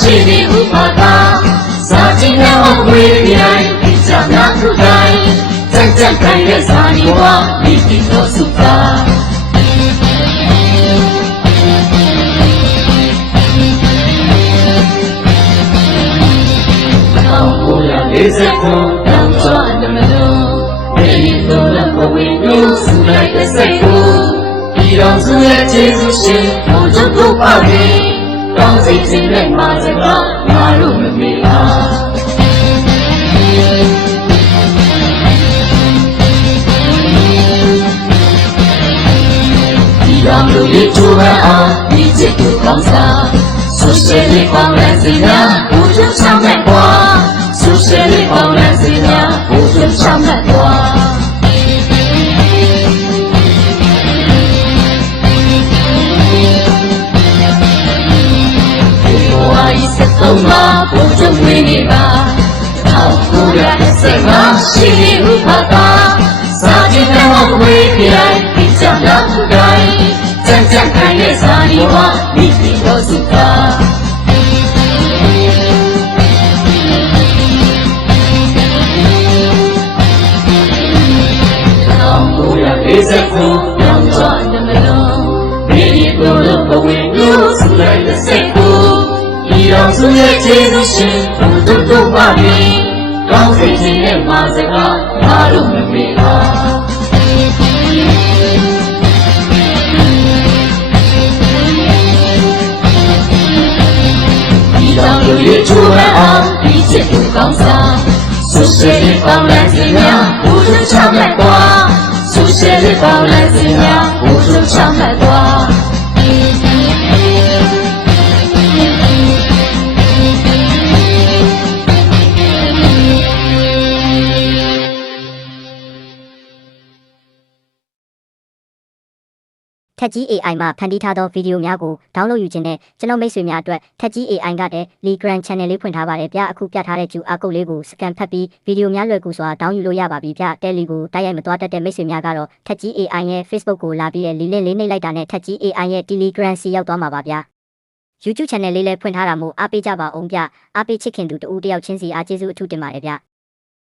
ရှိနေဥပါတာစာကြည့်နဲ့ဝဝေးရိုင်းဒီချမ်းသာသူတိုင်းကြံ့ကြံ့ခိုင်တဲ့စာဒီဝါမိတိတော်စုပါ40ခုတောင်ကျွမ်းတယ်မလို့ဒီလိုလည်းဘဝမျိုးစုလိုက်တဲ့စိတ်ကိုဒီတော်စုရဲ့ကျေးဇူးရှင်ဘုရားတို့ပါပြီကောင်းစိတ်ချင်းနဲ့မှာစကားငါတို့မမေ့ပါဒီတော်လူရဲ့ချိုးပန်းအောင်ဒီချစ်ကိုကောင်းစားဆိုရှယ်လေးပေါင်းတဲ့စင်များဘုရားချမ်းမဲ့ကွာဆိုရှယ်လေးပေါင်းတဲ့စင်များဘုရားချမ်းမဲ့ကွာသုံးပါဘုရားဝင်းနေပါထောက်ကူရတဲ့စိတ်မှာရှိနေဥပါတာစာကြည့်တဲ့ဝေးပြိုင်ဒီချမ်းသာသူတိုင်းကြံ့ကြံ့ခိုင်တဲ့စာဒီဝါမိတိတော်စုပါ40ခုတောင်ကျွမ်းတယ်မလို့ဒီလိုလည်းဘဝမျိုးစုလိုက်တဲ့စိတ်ကိုဒီတော်စုရဲ့ကျေးဇူးရှင်ဘုရားတို့ပါပြီကောင်းစိတ်ချင်းနဲ့မှာစကားငါတို့မမေ့ပါဒီတော်လူရဲ့ချိုးပန်းအောင်ဒီချစ်ကိုကောင်းစားဆိုရှယ်လေးပေါင်းတဲ့စင်များဘုရားချမ်းမဲ့ကွာဆိုရှယ်လေးပေါင်းတဲ့စင်များဘုရားချမ်းမဲ့ကွာထက်ကြီး AI မှာဖန်တီးထားသောဗီဒီယိုများကို download ယူခြင်းနဲ့ကျွန်တော်မိတ်ဆွေများအတွက်ထက်ကြီး AI ကတဲ့ Telegram Channel လေးဖွင့်ထားပါတယ်ဗျအခုပြထားတဲ့ QR code လေးကို scan ဖတ်ပြီးဗီဒီယိုများလွယ်ကူစွာ download ယူလို့ရပါပြီဗျ Tele ကိုတိုက်ရိုက်မသွားတတ်တဲ့မိတ်ဆွေများကတော့ထက်ကြီး AI ရဲ့ Facebook ကိုလာပြီးလီလင့်လေးနှိပ်လိုက်တာနဲ့ထက်ကြီး AI ရဲ့ Telegram စီရောက်သွားမှာပါဗျ YouTube Channel လေးလည်းဖွင့်ထားတာမို့အားပေးကြပါအောင်ဗျအားပေးချစ်ခင်သူတဦးတယောက်ချင်းစီအားကျေးဇူးအထူးတင်ပါတယ်ဗျ